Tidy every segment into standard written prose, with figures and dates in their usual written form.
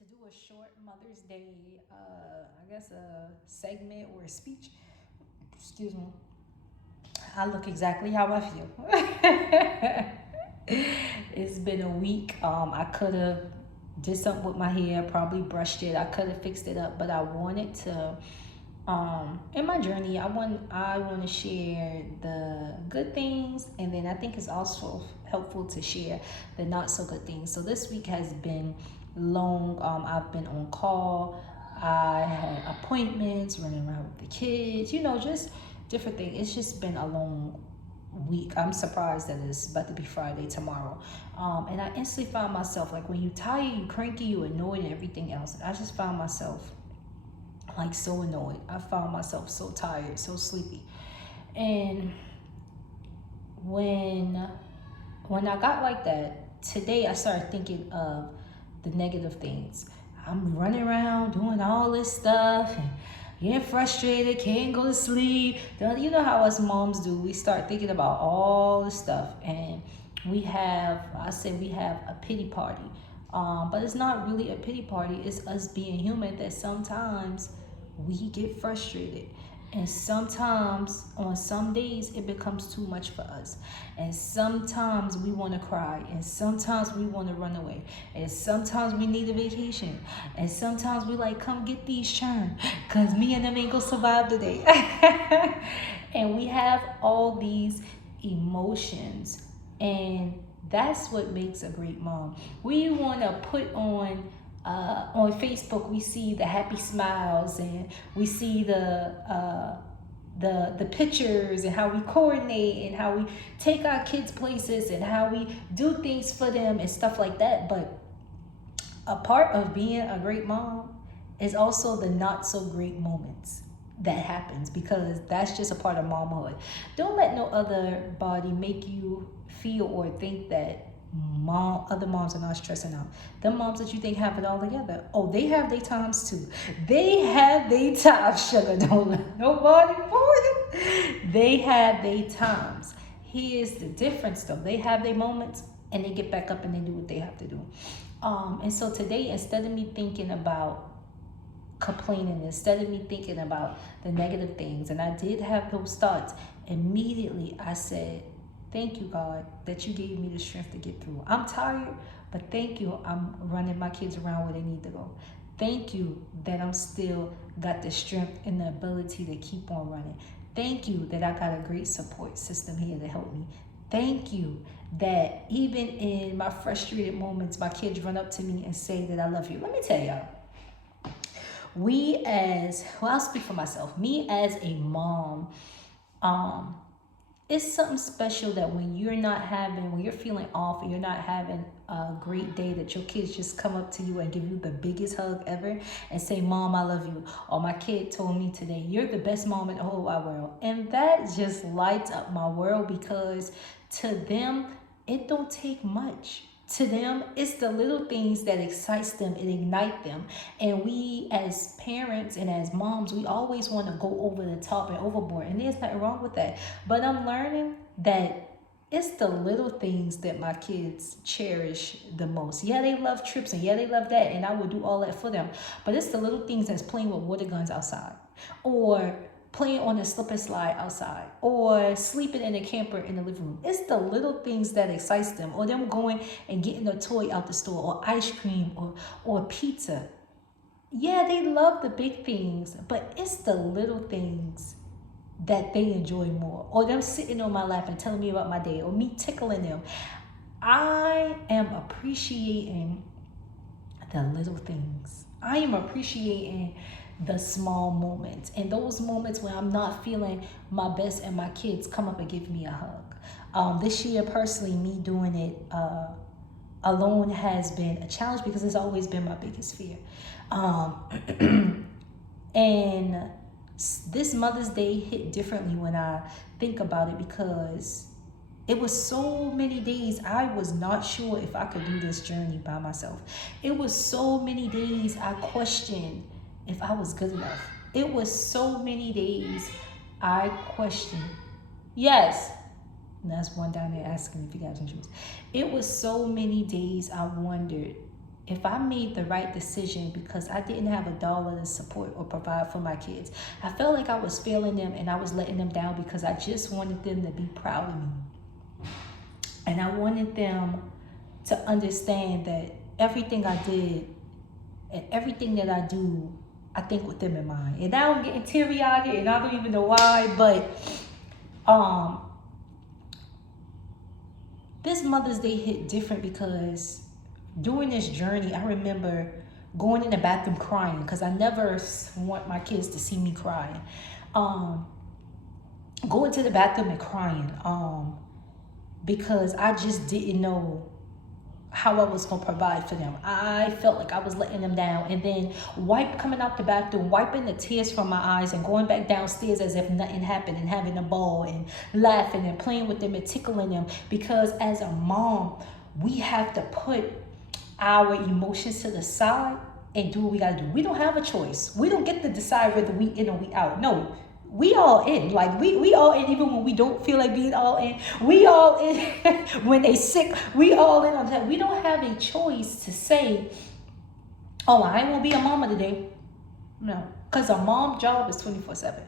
to do a short Mother's Day, I guess a segment or a speech. Excuse me. I look exactly how I feel. It's been a week. I could have did something with my hair, probably brushed it. I could have fixed it up, but I wanted to. In my journey, I want to share the good things, and then I think it's also helpful to share the not so good things. So this week has been long. I've been on call. I had appointments, running around with the kids. Just different things. It's just been a long week. I'm surprised that it's about to be Friday tomorrow. And I instantly found myself like when you tired, you cranky, you annoyed, and everything else. I just found myself like so annoyed. I found myself so tired, so sleepy. And when when I got like that, today I started thinking of the negative things. I'm running around doing all this stuff and getting frustrated, can't go to sleep. You know how us moms do. We start thinking about all the stuff, and I say we have a pity party. But it's not really a pity party. It's us being human that sometimes we get frustrated. And sometimes, on some days, it becomes too much for us. And sometimes we want to cry. And sometimes we want to run away. And sometimes we need a vacation. And sometimes we like, come get these churn. Because me and them ain't going to survive today. And we have all these emotions. And that's what makes a great mom. We want to put on Facebook, we see the happy smiles, and we see the pictures, and how we coordinate, and how we take our kids places, and how we do things for them and stuff like that. But a part of being a great mom is also the not so great moments that happens, because that's just a part of momhood. Don't let no other body make you feel or think that other moms are not stressing out. The moms that you think have it all together, oh, they have their times too. They have their times, sugar. Don't let nobody fool you. They have their times. Here's the difference though. They have their moments, and they get back up and they do what they have to do. And so today, instead of me thinking about complaining, instead of me thinking about the negative things, and I did have those thoughts, immediately I said, thank you, God, that you gave me the strength to get through. I'm tired, but thank you, I'm running my kids around where they need to go. Thank you that I'm still got the strength and the ability to keep on running. Thank you that I got a great support system here to help me. Thank you that even in my frustrated moments, my kids run up to me and say that I love you. Let me tell y'all, I'll speak for myself. Me as a mom, um, it's something special that when you're feeling off and you're not having a great day, that your kids just come up to you and give you the biggest hug ever and say, Mom, I love you. Or my kid told me today, you're the best mom in the whole wide world. And that just lights up my world, because to them, it don't take much. To them, it's the little things that excites them and ignite them. And we as parents and as moms, we always want to go over the top and overboard. And there's nothing wrong with that. But I'm learning that it's the little things that my kids cherish the most. Yeah, they love trips, and yeah, they love that, and I would do all that for them. But it's the little things that's playing with water guns outside, or playing on a slip and slide outside, or sleeping in a camper in the living room. It's the little things that excites them, or them going and getting a toy out the store, or ice cream, or pizza. Yeah, they love the big things, but it's the little things that they enjoy more. Or them sitting on my lap and telling me about my day, or me tickling them. I am appreciating the little things. I am appreciating the small moments, and those moments when I'm not feeling my best and my kids come up and give me a hug. This year, personally, me doing it alone has been a challenge, because it's always been my biggest fear. And this Mother's Day hit differently when I think about it, because it was so many days I was not sure if I could do this journey by myself. It was so many days I questioned if I was good enough. It was so many days I questioned. Yes, and that's one down there asking if you got some shoes. It was so many days I wondered if I made the right decision because I didn't have a dollar to support or provide for my kids. I felt like I was failing them and I was letting them down because I just wanted them to be proud of me. And I wanted them to understand that everything I did and everything that I do, I think with them in mind. And now I'm getting teary-eyed and I don't even know why, but this Mother's Day hit different because during this journey, I remember going in the bathroom crying because I never want my kids to see me crying. Going to the bathroom and crying because I just didn't know how I was going to provide for them. I felt like I was letting them down. And then coming out the bathroom, wiping the tears from my eyes and going back downstairs as if nothing happened and having a ball and laughing and playing with them and tickling them. Because as a mom, we have to put our emotions to the side and do what we got to do. We don't have a choice. We don't get to decide whether we in or we out. No. We all in. Like we all in even when we don't feel like being all in. We all in when they sick. We all in on that. We don't have a choice to say, oh, I ain't gonna be a mama today. No. Because a mom job is 24/7.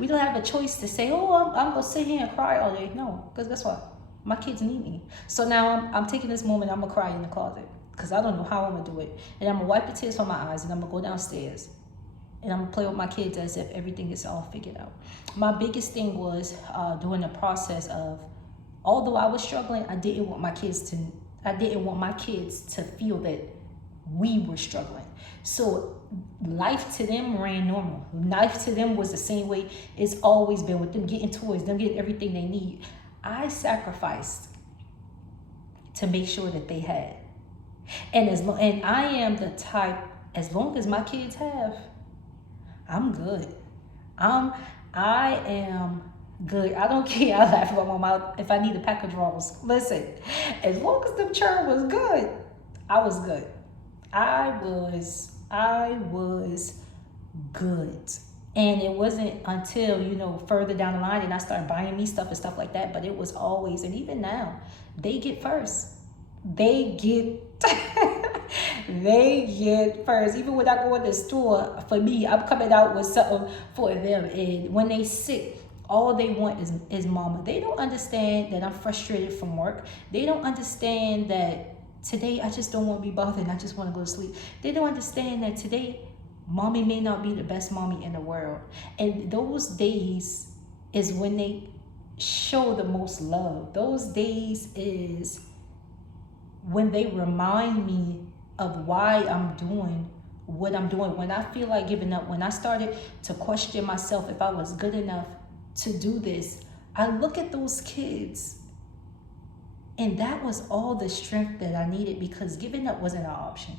We don't have a choice to say, oh, I'm gonna sit here and cry all day. No. Because guess what? My kids need me. So now I'm taking this moment, I'm gonna cry in the closet. Because I don't know how I'm gonna do it. And I'm gonna wipe the tears from my eyes and I'm gonna go downstairs. And I'm gonna play with my kids as if everything is all figured out. My biggest thing was during the process of, although I was struggling, I didn't want my kids to feel that we were struggling. So life to them ran normal. Life to them was the same way it's always been, with them getting toys, them getting everything they need. I sacrificed to make sure that they had. And I am the type, as long as my kids have, I'm good. I am good. I don't care. I laugh about my mouth if I need a pack of drawers. Listen, as long as the churn was good, I was good. I was good. And it wasn't until, further down the line and I started buying me stuff and stuff like that. But it was always, and even now, they get first. They get first. Even when I go in the store, for me, I'm coming out with something for them. And when they sick, all they want is mama. They don't understand that I'm frustrated from work. They don't understand that today I just don't want to be bothered and I just want to go to sleep. They don't understand that today mommy may not be the best mommy in the world. And those days is when they show the most love. Those days is when they remind me of why I'm doing what I'm doing. When I feel like giving up, when I started to question myself if I was good enough to do this, I look at those kids and that was all the strength that I needed, because giving up wasn't an option.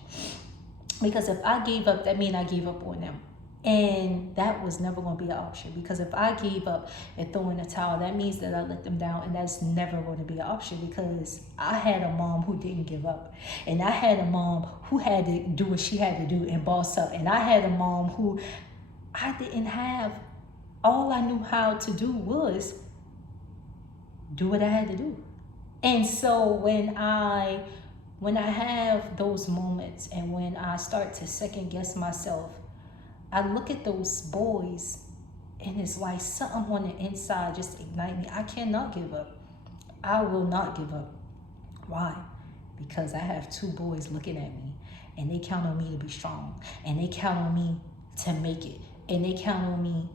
Because if I gave up, that means I gave up on them. And that was never going to be an option, because if I gave up and threw in the towel, that means that I let them down, and that's never going to be an option, because I had a mom who didn't give up, and I had a mom who had to do what she had to do and boss up, and I had a mom who I didn't have. All I knew how to do was do what I had to do. And so when I have those moments and when I start to second guess myself, I look at those boys and it's like something on the inside just ignite me. I cannot give up. I will not give up. Why? Because I have two boys looking at me and they count on me to be strong, and they count on me to make it, and they count on me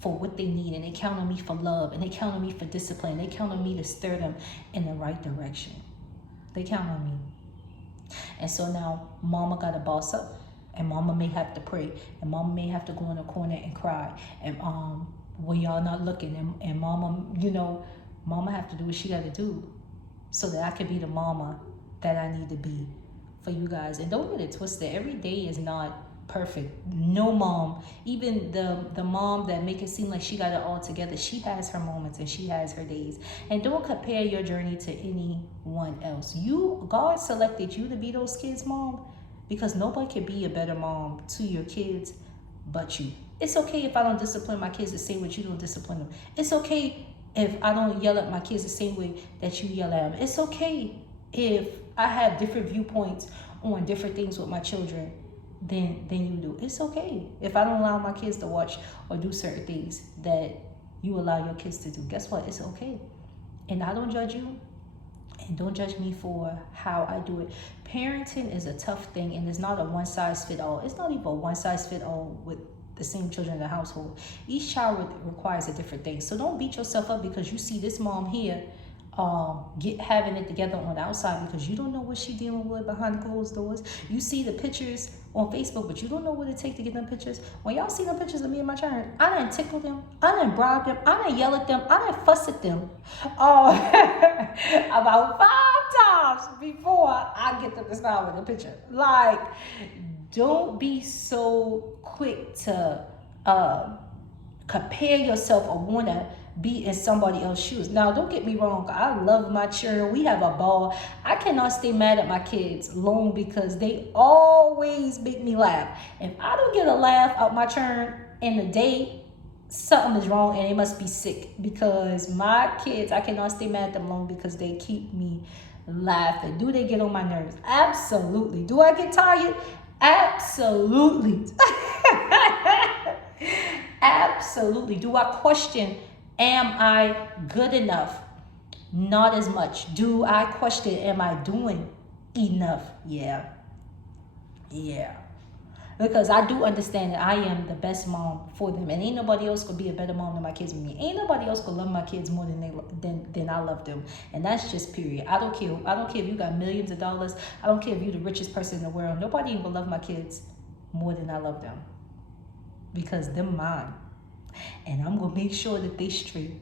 for what they need, and they count on me for love, and they count on me for discipline. They count on me to steer them in the right direction. They count on me. And so now mama got to boss up. And mama may have to pray, and mama may have to go in a corner and cry, and when y'all not looking, and mama, mama have to do what she got to do so that I can be the mama that I need to be for you guys. And don't get it twisted. Every day is not perfect. No mom, even the mom that make it seem like she got it all together, she has her moments and she has her days. And don't compare your journey to anyone else. God selected you to be those kids' mom, because nobody can be a better mom to your kids but you. It's okay if I don't discipline my kids the same way you don't discipline them. It's okay if I don't yell at my kids the same way that you yell at them. It's okay if I have different viewpoints on different things with my children than you do. It's okay. If I don't allow my kids to watch or do certain things that you allow your kids to do, guess what? It's okay. And I don't judge you, and don't judge me for how I do it. Parenting is a tough thing, and it's not a one size fit all. It's not even a one size fit all with the same children in the household. Each child requires a different thing. So don't beat yourself up because you see this mom here having it together on the outside, because you don't know what she's dealing with behind closed doors. You see the pictures on Facebook, but you don't know what it takes to get them pictures. When y'all see them pictures of me and my child, I didn't tickle them, I didn't bribe them, I didn't yell at them, I didn't fuss at them about 5 times before I get them to smile with the picture. Like, don't be so quick to compare yourself or want to be in somebody else's shoes. Now, don't get me wrong. I love my children. We have a ball. I cannot stay mad at my kids long because they always make me laugh. If I don't get a laugh out my children in the day, something is wrong and they must be sick, because my kids, I cannot stay mad at them long because they keep me laughing. Do they get on my nerves? Absolutely. Do I get tired? Absolutely. Absolutely. Do I question, am I good enough? Not as much. Do I question, am I doing enough? Yeah. Because I do understand that I am the best mom for them, and ain't nobody else gonna be a better mom than my kids with me. Ain't nobody else gonna love my kids more than I love them, and that's just period. I don't care if you got millions of dollars. I don't care if you're the richest person in the world. Nobody even love my kids more than I love them, because they're mine, and I'm gonna make sure that they straight.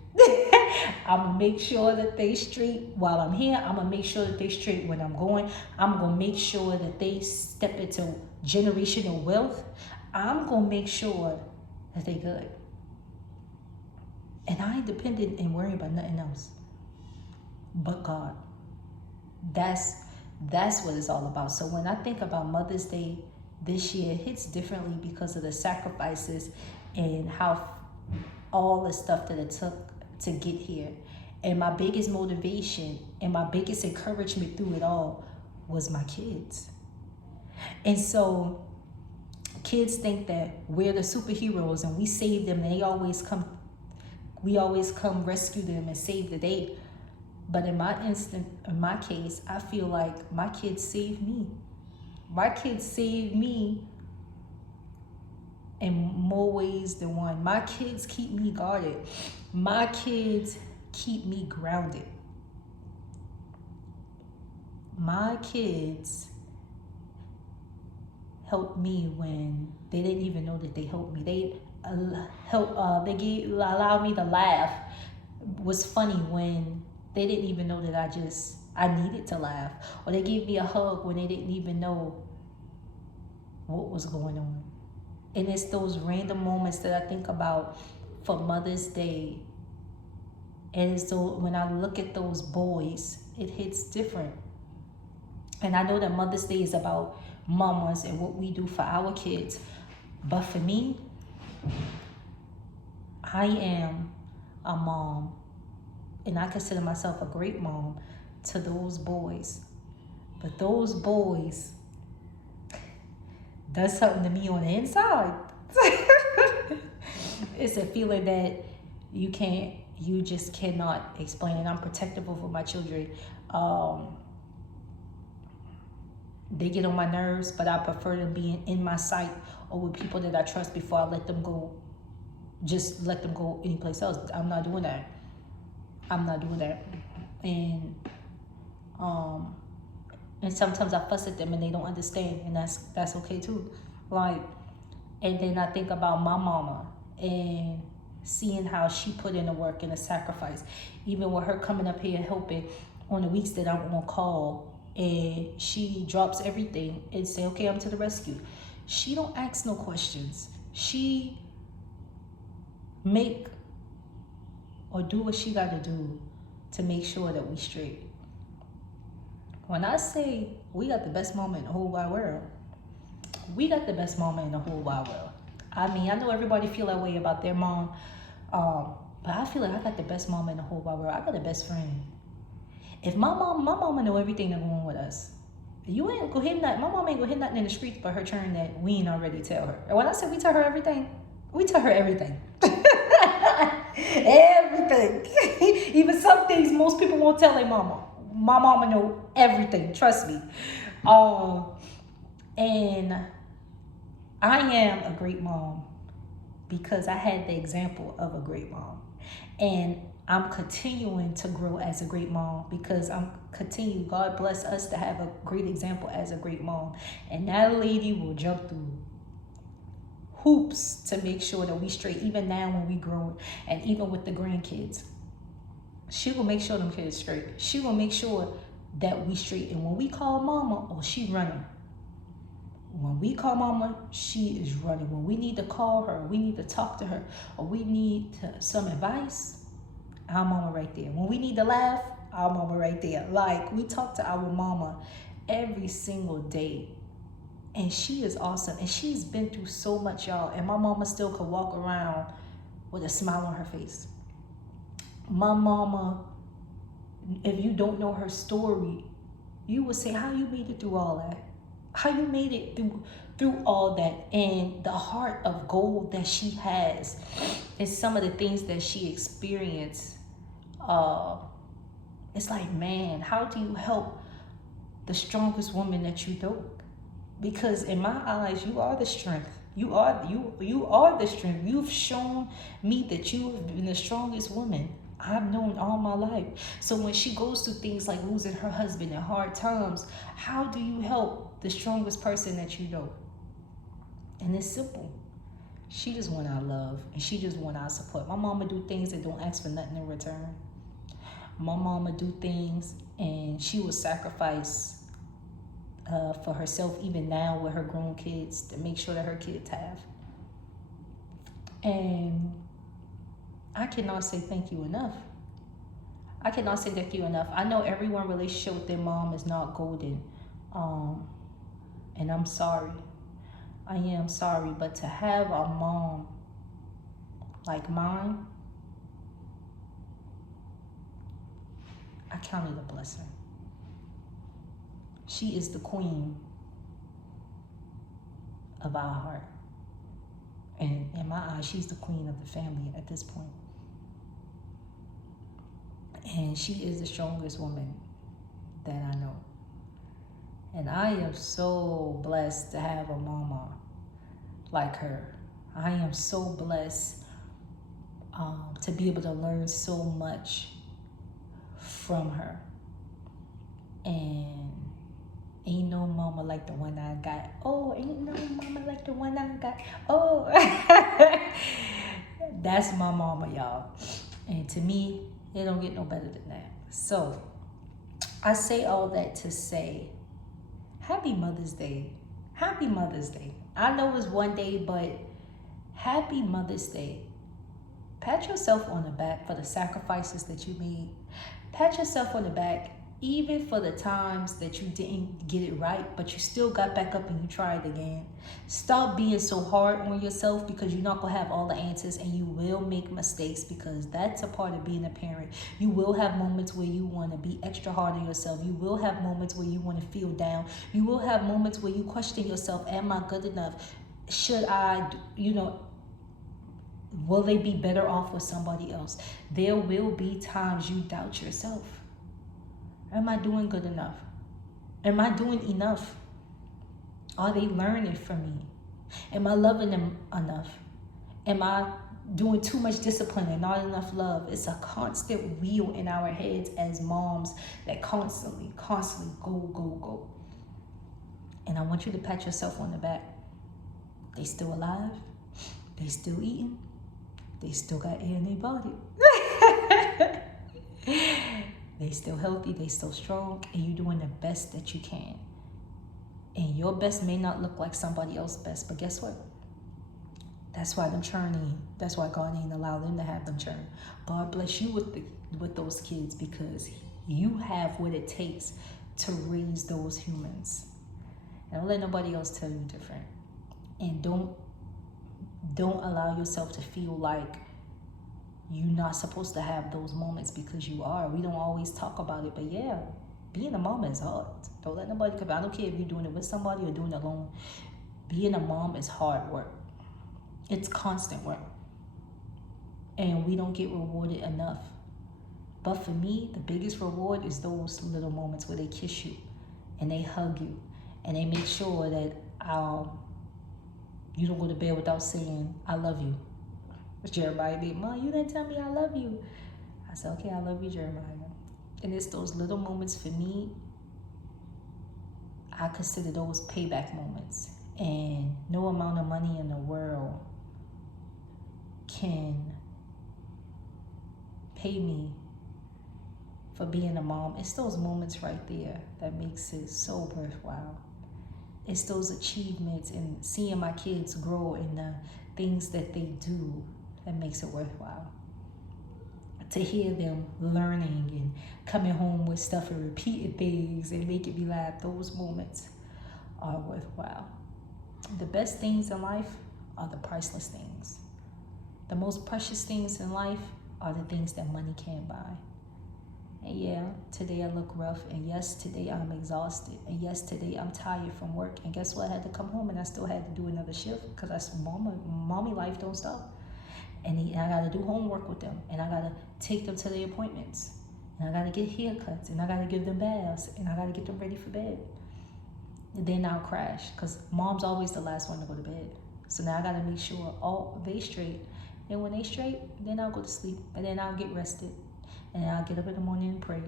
I'm gonna make sure that they straight while I'm here. I'm gonna make sure that they straight when I'm going. I'm gonna make sure that they step into generational wealth. I'm gonna make sure that they good. And I ain't dependent and worrying about nothing else but God. That's what it's all about. So when I think about Mother's Day this year, it hits differently because of the sacrifices and how all the stuff that it took to get here. And my biggest motivation and my biggest encouragement through it all was my kids. And so kids think that we're the superheroes and we save them, and we always come rescue them and save the day. But in my case, I feel like my kids saved me. My kids saved me in more ways than one. My kids keep me guarded. My kids keep me grounded. My kids helped me when they didn't even know that they helped me. They allowed me to laugh. It was funny when they didn't even know that I needed to laugh. Or they gave me a hug when they didn't even know what was going on. And it's those random moments that I think about for Mother's Day. And so when I look at those boys, it hits different. And I know that Mother's Day is about mamas and what we do for our kids. But for me, I am a mom. And I consider myself a great mom to those boys. But those boys does something to me on the inside. It's a feeling that you just cannot explain. And I'm protective over my children. They get on my nerves, but I prefer them being in my sight or with people that I trust before I let them go. Just let them go anyplace else. I'm not doing that. And sometimes I fuss at them and they don't understand, and that's okay too. And then I think about my mama and seeing how she put in the work and the sacrifice, even with her coming up here helping on the weeks that I'm on call, and she drops everything and say, okay, I'm to the rescue. She don't ask no questions. She make or do what she got to do to make sure that we straight. When I say we got the best mama in the whole wide world, we got the best mama in the whole wide world. I mean, I know everybody feel that way about their mom, but I feel like I got the best mama in the whole wide world. I got the best friend. If my mama know everything that's going on with us. You ain't gonna hit nothing. My mom ain't gonna hit nothing in the streets but her turn that we ain't already tell her. And when I said we tell her everything, we tell her everything. Everything. Even some things most people won't tell their mama. My mama know everything. Trust me. And I am a great mom because I had the example of a great mom. And I'm continuing to grow as a great mom because I'm continuing. God bless us to have a great example as a great mom. And that lady will jump through hoops to make sure that we straight, even now when we grow, and even with the grandkids. She will make sure them kids straight. She will make sure that we straight. And when we call mama, oh, she running. When we call mama, she is running. When we need to call her, we need to talk to her, or we need some advice, our mama right there. When we need to laugh, our mama right there. Like, we talk to our mama every single day. And she is awesome. And she's been through so much, y'all. And my mama still could walk around with a smile on her face. My mama, if you don't know her story, you would say, how you made it through all that? How you made it through all that? And the heart of gold that she has is some of the things that she experienced. It's like, man, how do you help the strongest woman that you know? Because in my eyes, you are the strength. You are the strength. You've shown me that you have been the strongest woman I've known all my life. So when she goes through things like losing her husband in hard times, how do you help the strongest person that you know? And it's simple. She just want our love, and she just want our support. My mama do things that don't ask for nothing in return. My mama do things and she will sacrifice for herself, even now with her grown kids, to make sure that her kids have. And I cannot say thank you enough. I cannot say thank you enough. I know everyone's relationship with their mom is not golden. And I'm sorry. I am sorry. But to have a mom like mine, I count it a blessing. She is the queen of our heart. And in my eyes, she's the queen of the family at this point. And she is the strongest woman that I know. And I am so blessed to have a mama like her. I am so blessed to be able to learn so much from her. And ain't no mama like the one I got. Oh, ain't no mama like the one I got. Oh, that's my mama, y'all. And to me, it don't get no better than that. So I say all that to say, happy Mother's Day. Happy Mother's Day. I know it's one day, but happy Mother's Day. Pat yourself on the back for the sacrifices that you made. Pat yourself on the back even for the times that you didn't get it right, but you still got back up and you tried again. Stop being so hard on yourself, because you're not going to have all the answers, and you will make mistakes, because that's a part of being a parent. You will have moments where you want to be extra hard on yourself. You will have moments where you want to feel down. You will have moments where you question yourself, am I good enough? Should I, will they be better off with somebody else? There will be times you doubt yourself. Am I doing good enough? Am I doing enough? Are they learning from me? Am I loving them enough? Am I doing too much discipline and not enough love? It's a constant wheel in our heads as moms that constantly go. And I want you to pat yourself on the back. They still alive. They still eating. They still got air in their body. They still healthy, they still strong, and you're doing the best that you can. And your best may not look like somebody else's best, but guess what? That's why them churning. That's why God ain't allow them to have them churn. God bless you with those kids, because you have what it takes to raise those humans. And don't let nobody else tell you different. And don't allow yourself to feel like you're not supposed to have those moments, because you are. We don't always talk about it, but yeah, being a mom is hard. Don't let nobody come. I don't care if you're doing it with somebody or doing it alone. Being a mom is hard work. It's constant work. And we don't get rewarded enough. But for me, the biggest reward is those little moments where they kiss you and they hug you and they make sure that you don't go to bed without saying, I love you. Jeremiah did, Mom, you didn't tell me I love you. I said, okay, I love you, Jeremiah. And it's those little moments for me, I consider those payback moments. And no amount of money in the world can pay me for being a mom. It's those moments right there that makes it so worthwhile. It's those achievements and seeing my kids grow in the things that they do that makes it worthwhile. To hear them learning and coming home with stuff and repeating things and making me laugh, those moments are worthwhile. The best things in life are the priceless things. The most precious things in life are the things that money can't buy. And yeah, today I look rough, and yes, today I'm exhausted, and yes, today I'm tired from work, and guess what? I had to come home and I still had to do another shift because that's mommy life don't stop. And I got to do homework with them, and I got to take them to their appointments, and I got to get haircuts, and I got to give them baths, and I got to get them ready for bed. And then I'll crash because mom's always the last one to go to bed. So now I got to make sure all they straight. And when they straight, then I'll go to sleep, and then I'll get rested, and I'll get up in the morning and pray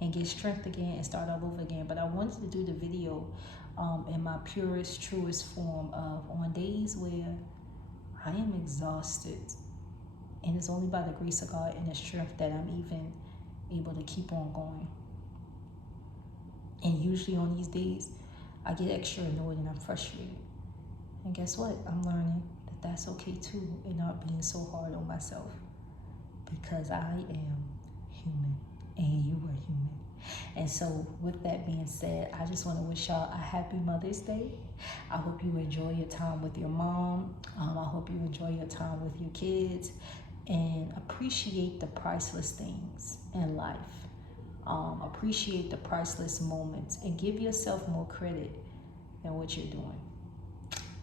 and get strength again and start all over again. But I wanted to do the video in my purest, truest form of on days where I am exhausted, and it's only by the grace of God and the strength that I'm even able to keep on going. And usually on these days, I get extra annoyed and I'm frustrated. And guess what? I'm learning that that's okay too, and not being so hard on myself, because I am human and you are human. And so with that being said, I just want to wish y'all a happy Mother's Day. I hope you enjoy your time with your mom. I hope you enjoy your time with your kids and appreciate the priceless things in life. Appreciate the priceless moments and give yourself more credit than what you're doing.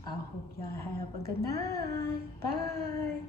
I hope y'all have a good night. Bye.